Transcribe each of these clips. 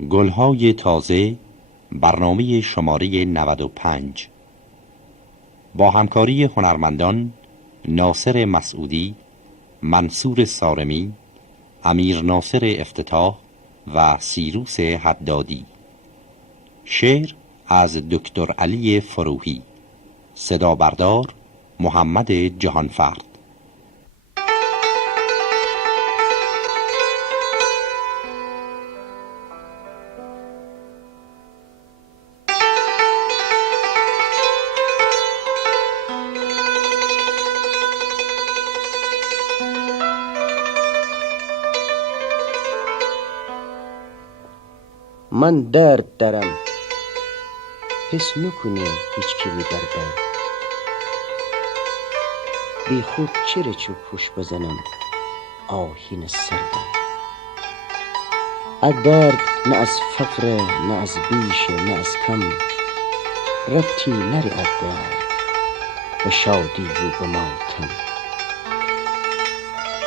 گلهای تازه، برنامه شماره 95 با همکاری هنرمندان ناصر مسعودی، منصور سارمی، امیر ناصر افتتاح و سیروس حدادی. شعر از دکتر علی فروهی. صدا بردار محمد جهانفرد. من درد دارم، حس نکنه هیچ کی می درده. بی خود چرا چو پوش بزنم آهین سرده. از درد نه از فقر، نه از بیش، نه از کم، ربطی نری از درد به شادی و به ماتم.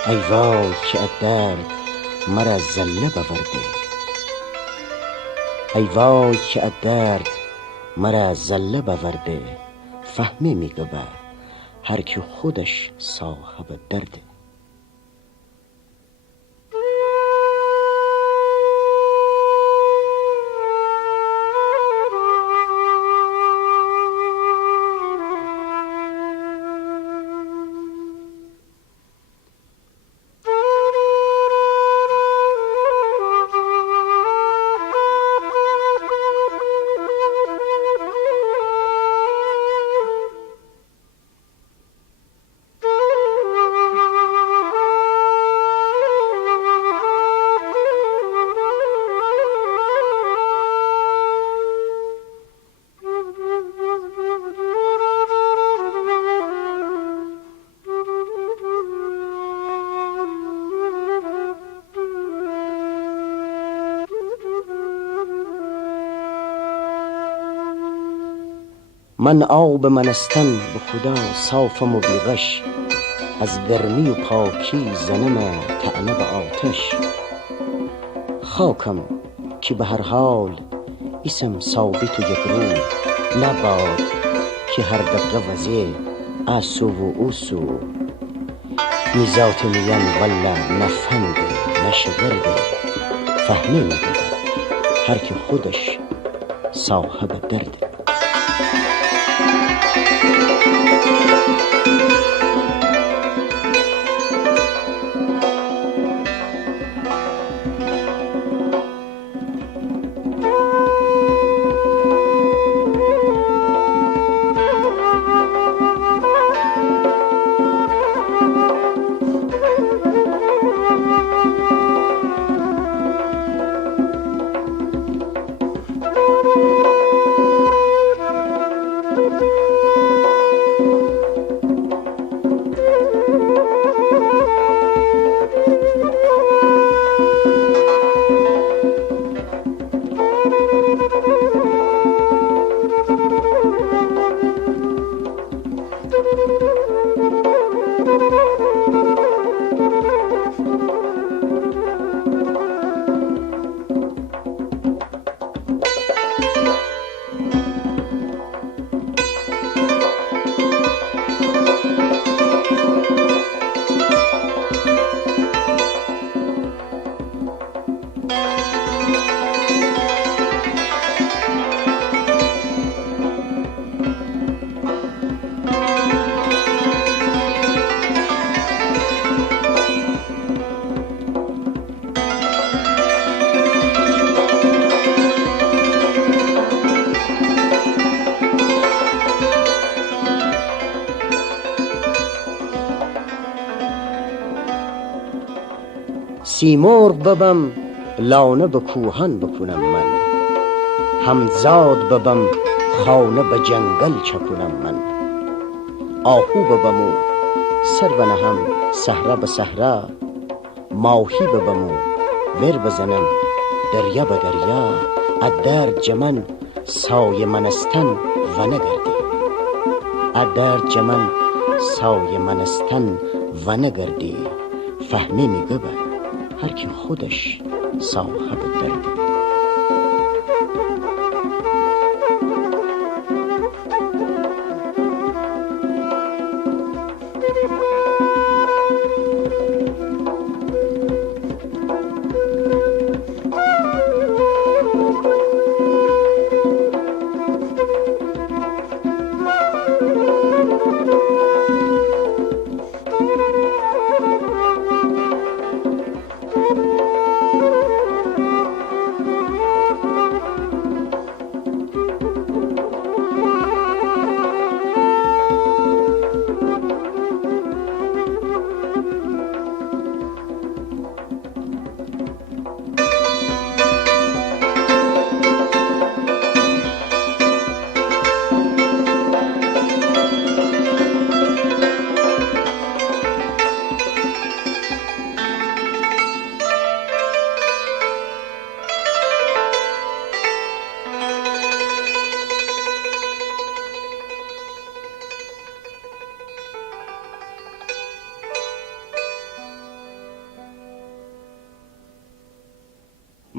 ای وای که از درد مرا زله بورده. ای وای که از درد مرا زله بورده. فهمی میگه به هر که خودش صاحب درده. من آب منستن به خدا صافم و بیغش. از گرمی و پاکی زنم طعنه به آتش. خاکم که به هر حال اسم ثابت و یک رو. نباد که هر دقیقه وزه اسو و اوسو. میزات میان والله نفهمده نشگرده. فهمی میده هر که خودش صاحب درده. سیمرغ ببم لانه به کوهن بکنم من. همزاد ببم خانه به جنگل چکنم من. آهو ببم و سر بنهم صحرا به صحرا. ماهی ببم و ور بزنم دریا به دریا. از درد جمن سایه منستن و نگردی. از درد جمن سایه منستن و نگردی. فهمی میگه هر که خودش صاحب درده.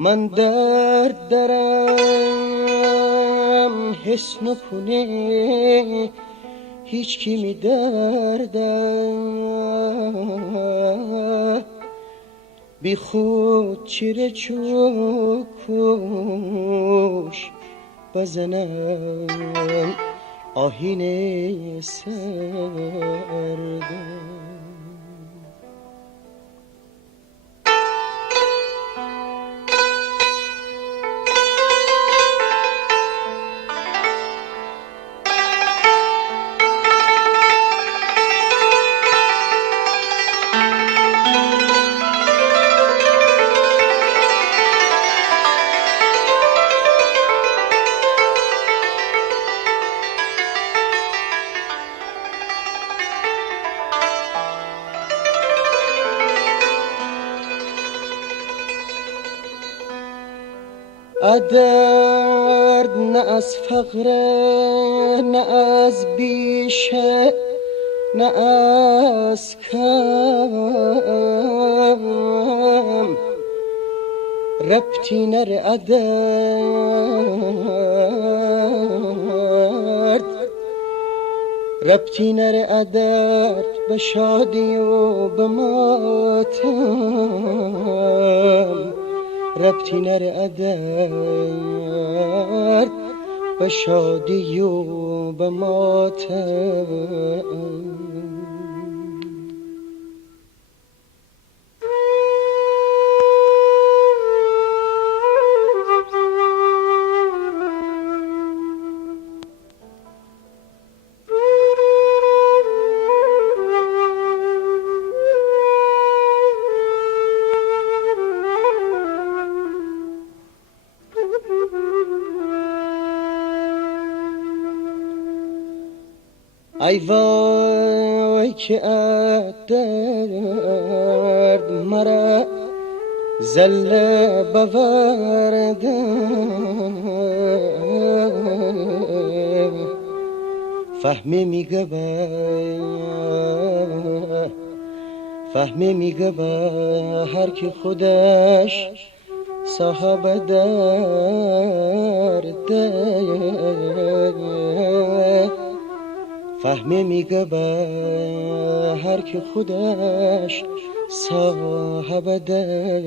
من درد درم حس نکنه هیچ کی می درده بی خود چیره چوکوش بزنم آهین سرده درد نه از فقر نه از بیشه نه از کم ربطی نره ربطی نره درد به شادی و به ماتم ربطی نره درد به شادی و به ماتم ای وای که درد مرا زله بورده فهمی میگه با هر کی خودش صاحب درده فهمی میگه به هر کی خودش صاحب درده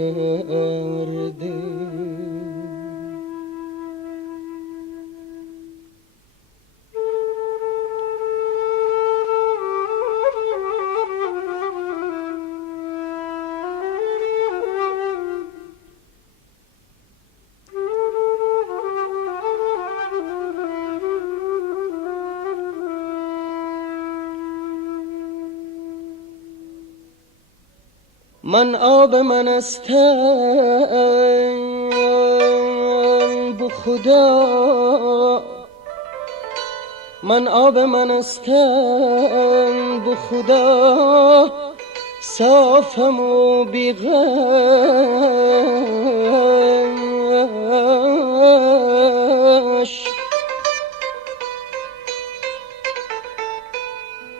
من آب منستم بو خدا من آب منستم بو خدا صافم و بیغش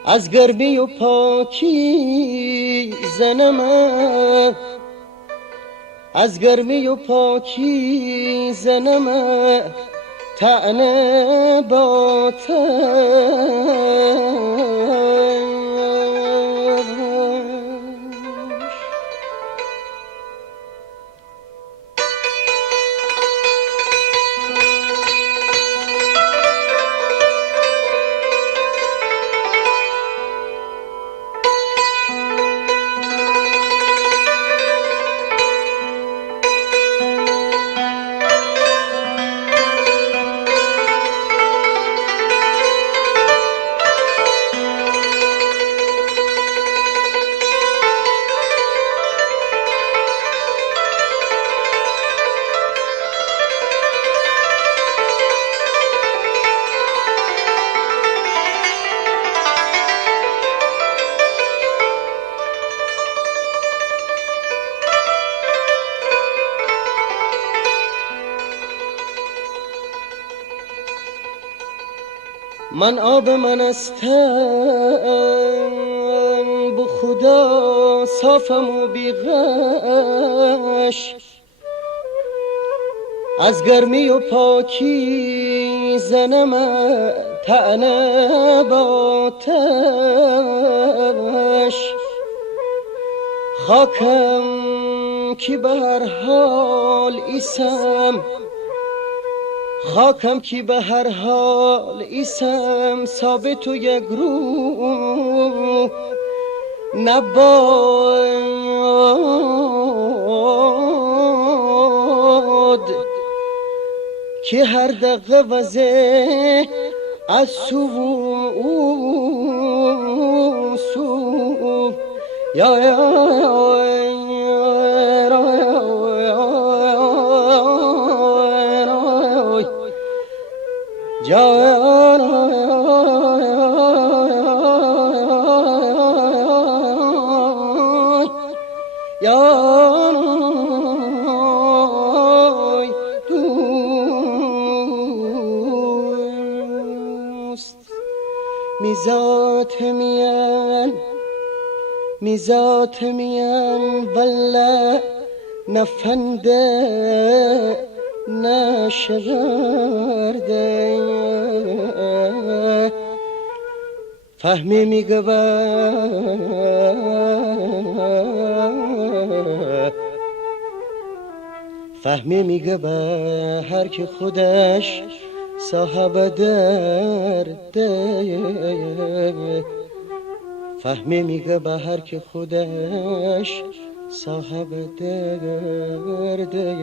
از گرمی و پاکی زنم از گرمی و پاکی زنم طعنه من آب منستم بو خدا صافم و بیغش از گرمی و پاکی زنم طعنه با آتش. خاکم کی به هر حال ایسم، خاکم کی به هر حال ایسم، ثابت و یک رو نباد که هر دقیقه وزه از سو یا میزات میان والله نفنده نشورده فهمی میگه فهمی میگه به هر که خودش صاحب درده، فهمی میگه به هر که خودش صاحب درده.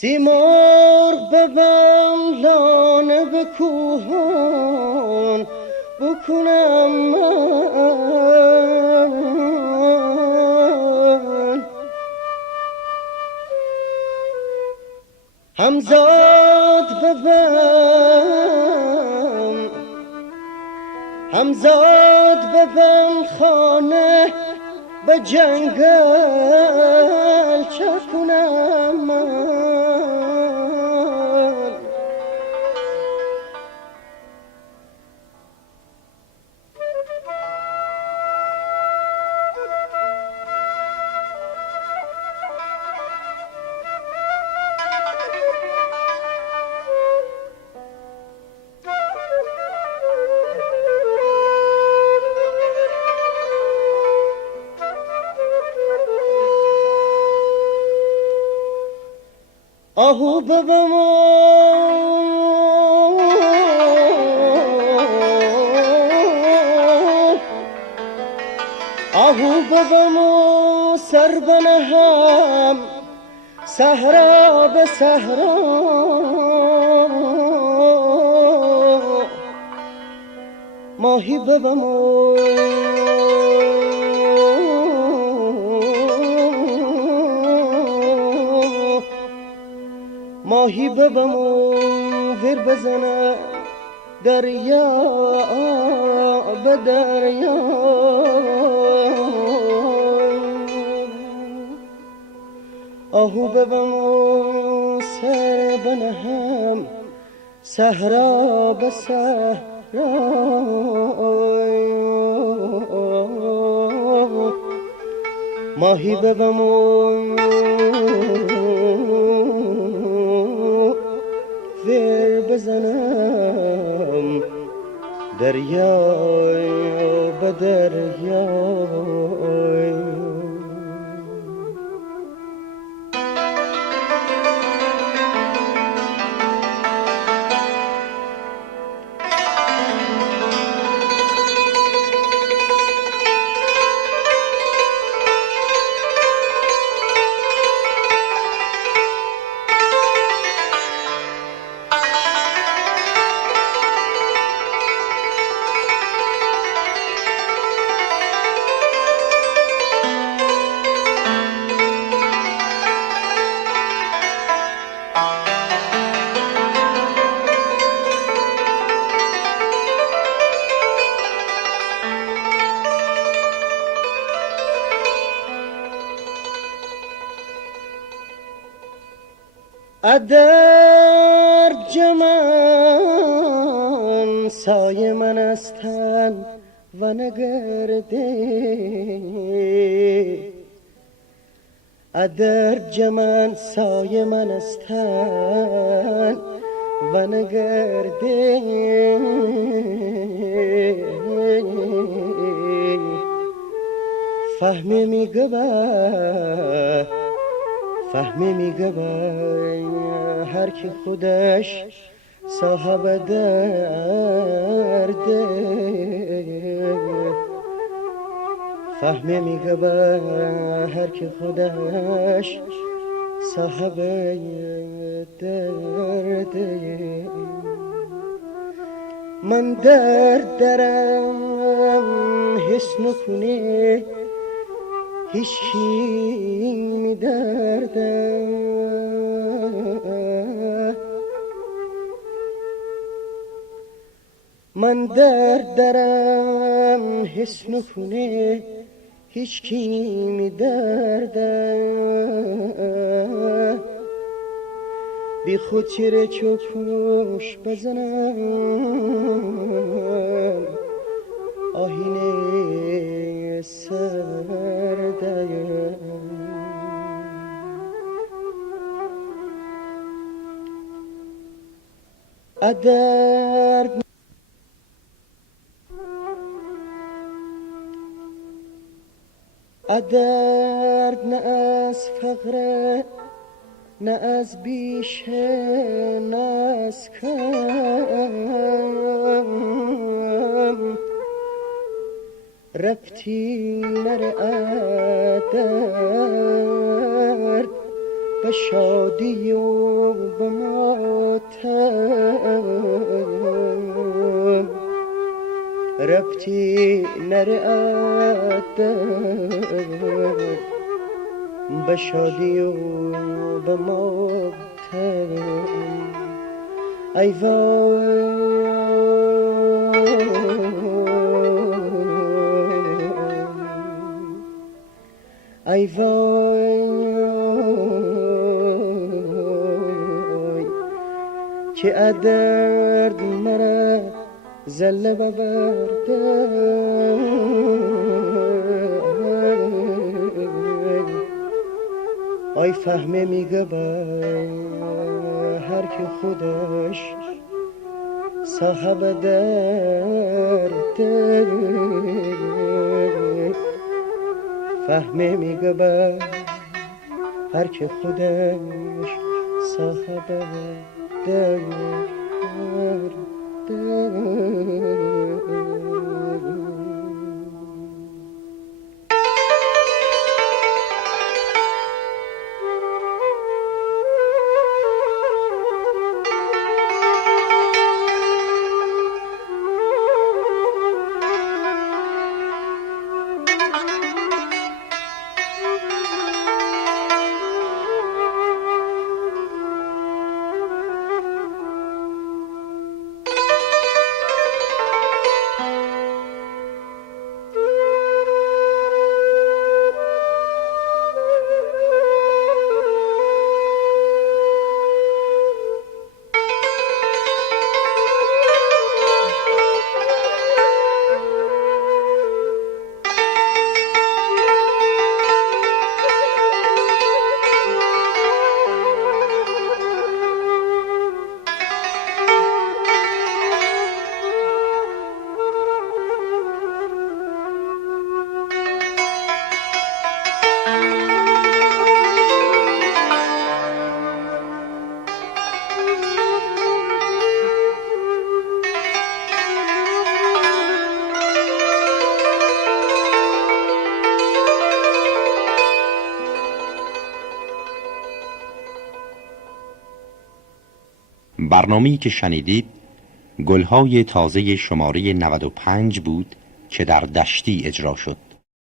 سیمرغ ببم لانه به کوهان بکنم من، همزاد ببم خانه به جنگل چه کنم من. آهو ببم و سر بنهم صحرا به صحرا، ماهی ببم ماهی ببم و ور بزنم دریا به دریا، آهو ببم و سر بنهم صحرا به صحرا، ماهی ببم و ور بزنم دریا به دریا. ادر جمن سایه من استن و نگرده، ادر جمن سایه من استن و نگرده، فهمی میگه هر کی خودش صاحب درده، فهمی میگه هر کی خودش صاحب درده. من درم حس نکنه هیچ کی می درده، من درم حس نکنه هیچ کی می درده، بی خود چیره چوبش بزنم آهینه سرده. درد نه از فقر نه از بیشه نه از کم، ربطی نره درد به شادی و به ماتم ربطی نرعد به شادی و به ماتم ای ای وای که درد مرا زله ببرده ای فهمه میگه هر که خودش صاحب درده فهمه میگه به هر که خودش صاحب درده. برنامه‌ای که شنیدید گلهای تازه شماره 95 بود که در دشتی اجرا شد.